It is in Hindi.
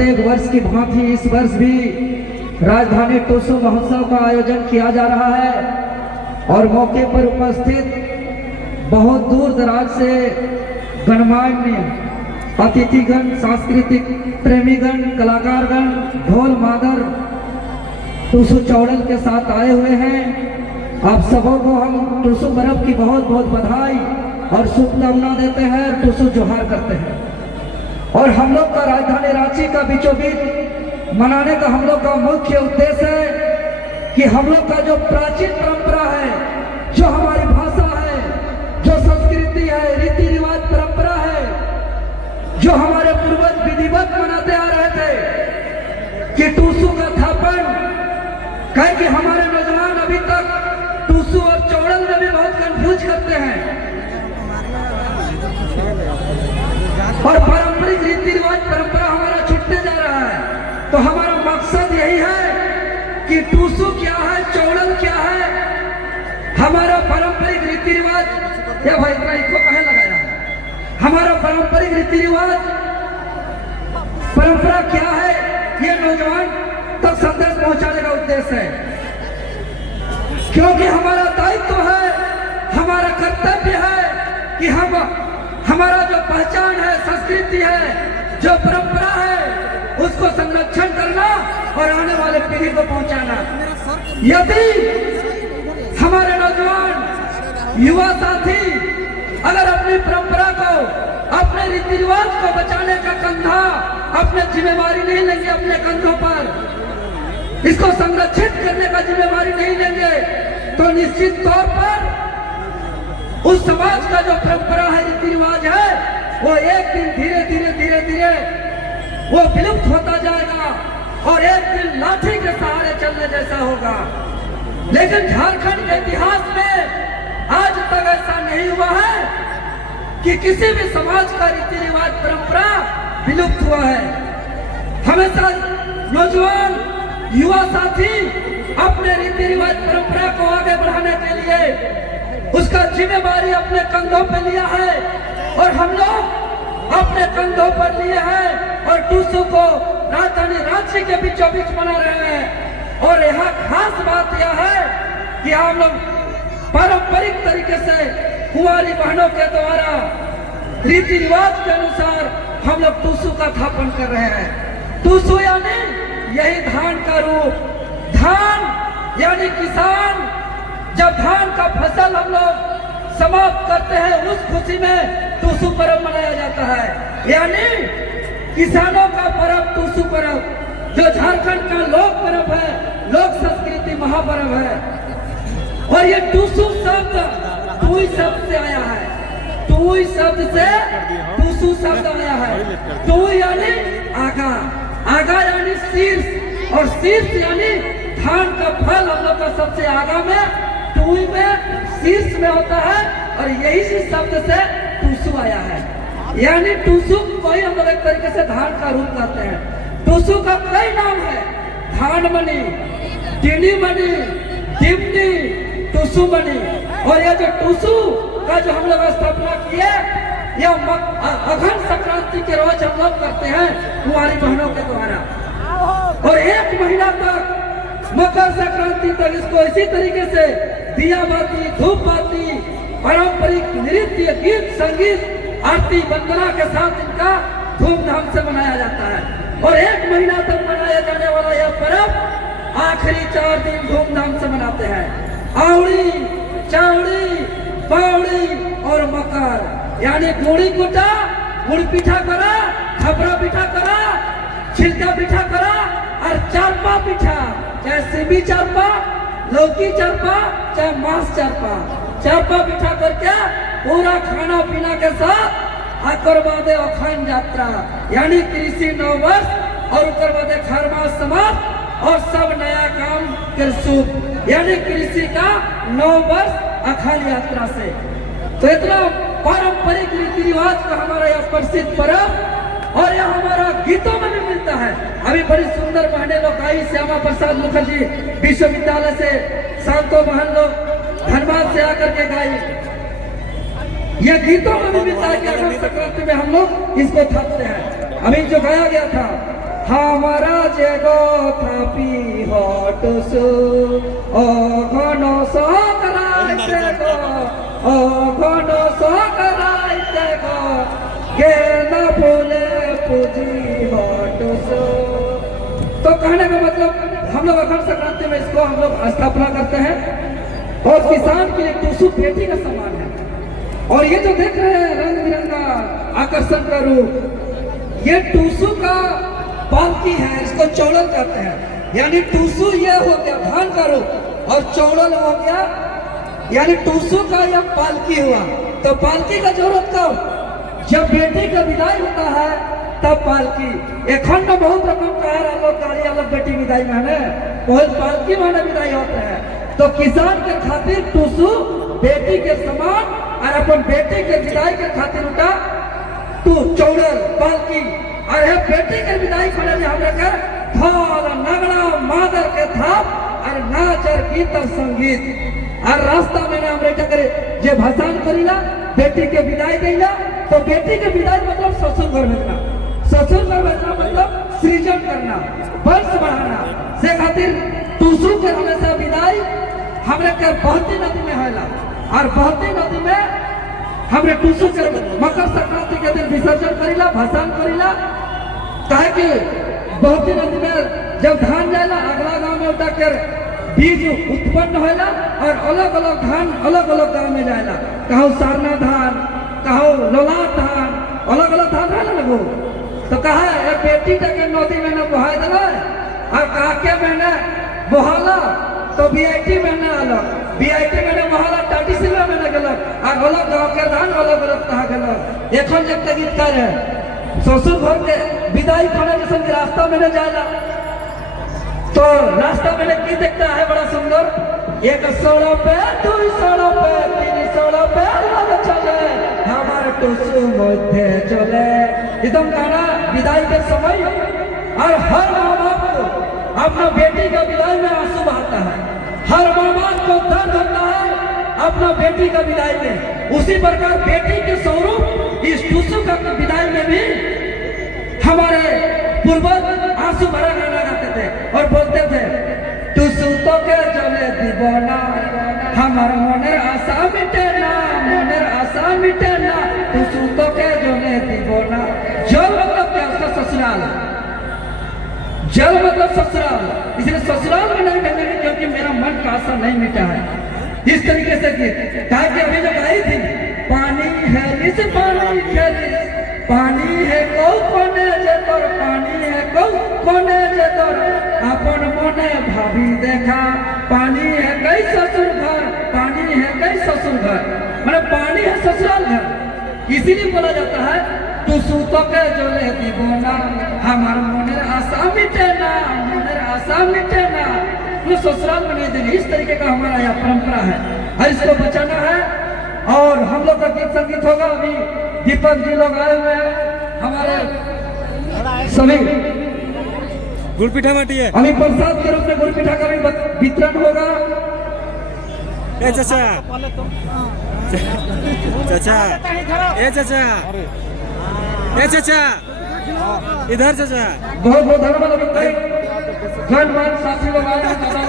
प्रत्येक वर्ष की भांति इस वर्ष भी राजधानी टूसू महोत्सव का आयोजन किया जा रहा है और मौके पर उपस्थित बहुत दूर दराज से गणमान्य अतिथिगण, सांस्कृतिक प्रेमीगण, कलाकारगण ढोल मादर टूसू चौड़ल के साथ आए हुए हैं। आप सबों को हम टूसू पर्व की बहुत बहुत बधाई और शुभकामना देते हैं, टूसू जोहार करते हैं। और हम लोग का राजधानी रांची का बीचों बीच मनाने का हम लोग का मुख्य उद्देश्य है कि हम लोग का जो प्राचीन परंपरा है, जो हमारी भाषा है, जो संस्कृति है, रीति रिवाज परंपरा है, जो हमारे पूर्वज विधिवत मनाते आ रहे थे कि टूसू का स्थापन, कहे कि हमारे नौजवान अभी तक टूसू और चौड़ल में भी बहुत कंफ्यूज करते हैं और पारंपरिक रीति रिवाज परंपरा हमारा छूटते जा रहा है। तो हमारा मकसद यही है कि टूसू क्या है, चौड़ल क्या है, हमारा पारंपरिक रीति रिवाज, या भाई इतना इको कहे लगाया है, हमारा पारंपरिक रीति रिवाज परंपरा क्या है, ये नौजवान तक संदेश पहुंचाने का उद्देश्य है। क्योंकि हमारा दायित्व है, हमारा कर्तव्य है कि हमारा जो पहचान है, संस्कृति है, जो परंपरा है, उसको संरक्षण करना और आने वाले पीढ़ी को पहुंचाना। यदि हमारे नौजवान युवा साथी अगर अपनी परंपरा को, अपने रीति रिवाज को बचाने का कंधा, अपने जिम्मेवारी नहीं लेंगे अपने कंधों पर, इसको संरक्षित करने का जिम्मेवारी नहीं लेंगे, तो निश्चित तौर पर उस समाज का जो परंपरा है, रीति रिवाज है, वो एक दिन धीरे धीरे धीरे धीरे वो विलुप्त होता जाएगा और एक दिन लाठी के सहारे चलने जैसा होगा। लेकिन झारखंड के इतिहास में आज तक ऐसा नहीं हुआ है कि किसी भी समाज का रीति रिवाज परंपरा विलुप्त हुआ है। हमेशा नौजवान युवा साथी अपने रीति रिवाज परंपरा को आगे बढ़ाने के लिए उसका जिम्मेवारी अपने कंधों पर लिया है और हम लोग अपने कंधों पर लिए हैं और टूसू को राजधानी रांची के बीचों बीच मना रहे हैं। और यहाँ खास बात यह है कि हम लोग पारंपरिक तरीके से कुंवारी बहनों के द्वारा रीति रिवाज के अनुसार हम लोग टूसू का स्थापन कर रहे हैं। टूसू यानी यही धान का रूप, धान यानी किसान। जब धान का फसल हम लोग समाप्त करते हैं, उस खुशी में टूसू पर्व मनाया जाता है। यानी किसानों का पर्व टूसू पर्व, जो झारखंड का लोक पर्व है, लोक संस्कृति महापर्व है। और ये टूसू शब्द टूई शब्द से आया है, टूई शब्द से टूसू शब्द आया है। टूई यानी आगा, आगा यानी शीर्ष, और शीर्ष यानी धान का फल हम लोग का सबसे आगा में, टूई में शीर्ष में होता है और यही से शब्द से टूसू आया है। यानी टूसू को ही हम लोग एक तरीके से धान का रूप कहते हैं। टूसू का कई नाम है, धान मणि, टीनी मणि, डिमनी, टूसू मणि। और यह जो टूसू का जो हम लोग स्थापना किए, यह अघन संक्रांति के रोज हम लोग करते हैं कुंवारी बहनों के द्वारा। और एक महीना तक, मकर संक्रांति तक इसको इसी तरीके से दिया बाती, धूप बाती, पारंपरिक नृत्य, गीत, संगीत, आरती, वंदना के साथ इनका धूमधाम से मनाया जाता है। और एक महीना तक मनाया जाने वाला यह पर्व आखिरी 4 दिन धूमधाम से मनाते हैं। आवड़ी, चावड़ी, बावड़ी और मकर, यानी गुड़ी कुटा, गुड़ पीठा करा, खपरा पीठा करा, छिलका पीठा करा और चारपा पीठा, चाहे सिमी चारपा, लौकी चारपा, चाहे मांस चारपा, चारपा बिठा करके पूरा खाना पीना के साथ आकर बादे अखंड यात्रा, यानी कृषि नववर्ष और उकर बादे खरमास समाप्त और सब नया काम के शुभ, यानी कृषि का नववर्ष अखंड यात्रा से। तो इतना पारंपरिक रीति रिवाज का हमारा यह प्रसिद्ध पर्व, और यह हमारा गीतों में भी मिलता है। अभी बड़ी सुंदर बहने लोग आई, श्यामा प्रसाद मुखर्जी विश्वविद्यालय से शांतो बहन लोग धनबाद से आकर के गाई। यह गीतों में भी मिलता है कि अगस्त संक्रांति में हम लोग इसको थापते हैं। अभी जो गाया गया था, हमारा जेगो थापी हटसु अघन सकराइते गो अघन सकराइते गो गेंदा फूले पूजी हटसु। तो कहने का मतलब हम लोग अखंड संक्रांति में इसको हम लोग स्थापना करते हैं और किसान के लिए टूसू बेटी का समान है। और ये जो देख रहे हैं रंग बिरंगा आकर्षण का रूप, ये टूसू का पालकी है, इसको चौड़ल कहते हैं। यानी टूसू ये हो गया धान का रूप और चौड़ल हो गया यानी टूसू का यह पालकी हुआ। तो पालकी का जरूरत कब? जब बेटी का विदाई होता है तब पालकी। एखन तो बहुत रकम का है लोग गाड़ी अलग बेटी विदाई में बहुत पालकी में विदाई होते हैं। तो किसान के खातिर टूसू बेटी के समान और अपन बेटी के विदाई के खातिर उठा तू चौड़ल पालकी और है बेटी के विदाई करे हम लेकर ढोल नगड़ा मादर के थाप और नाच और गीत और संगीत और रास्ता में हम रेटा करे जे भसान करीला बेटी के विदाई देला। तो बेटी के विदाई मतलब ससुर घर भेजना, ससुर घर भेजना मतलब सृजन करना, वंश बढ़ाना। से खातिर टूसू के हमेशा विदाई हमरे के बहती नदी में होला और बहती नदी में हमरे टूसू के मकर संक्रांति के दिन विसर्जन करीला, भसान करीला। कहे कि बहती नदी में जब धान जाएला अगला गांव में उठा कर बीज उत्पन्न होला और अलग अलग धान अलग अलग गांव में जाएला। कहो सारना धान, कहो लोला धान, अलग अलग धान रहला लगो। तो कहा है बेटी के नदी में न बहा दिला और काके में न बहाला तो बीआईटी में न आलो, बीआईटी में न बहाला टाटी सिला में न गेलक और अलग गांव के धान अलग अलग कहा गेलक। एखन जब गीतकार है ससुर घर के विदाई खाने के संग रास्ता में न जाएला तो रास्ता में की देखता है बड़ा सुंदर, 100 पे 200 पे 300 पे चले हमारे टूसू मध्य चले। एकदम गाना विदाई के समय और हर माँ बाप को अपना बेटी का विदाई में आंसू बहाता है, हर माँ बाप को दर्द होता है अपना बेटी का विदाई में। उसी प्रकार बेटी के स्वरूप इस टूसू का विदाई में भी हमारे पूर्वज आंसू भरा गाना गाते थे और बोलते थे टूसू तो के चले दीवाना हमार मने आशा मिटे ना, मने आशा मिटे ना, टूसू तो के चले दीवाना। जल मतलब क्या? उसका ससुराल, जल मतलब ससुराल, इसलिए ससुराल में नहीं मिलेंगे क्योंकि मेरा मन का आशा नहीं मिटा है। इस तरीके से कहा कि अभी जब आई थी पानी है इस पानी खेली पानी है कौ कोने जे तोर पानी है कौ कोने जे तोर अपन मने भाभी देखा पानी है कई ससुर घर, पानी है कई ससुर घर, मतलब पानी है ससुराल घर। इसीलिए बोला जाता है तू सूतो के जोले दीवाना हमार मने आशा मिटे ना, मने आशा मिटे ना, तो ससुराल में नहीं देंगे। इस तरीके का हमारा यह परंपरा है और इसको बचाना है। और हम लोग का गीत संगीत होगा। अभी दीपक जी लोग आए हुए हैं हमारे सभी गुड़पीठा माटी है, अभी प्रसाद के रूप में गुड़पीठा का भी वितरण होगा। ए चाचा चाचा ए चाचा ए चाचा इधर चाचा बहुत बहुत धन्यवाद। अभी कई गणमान्य साथी लोग आए हैं।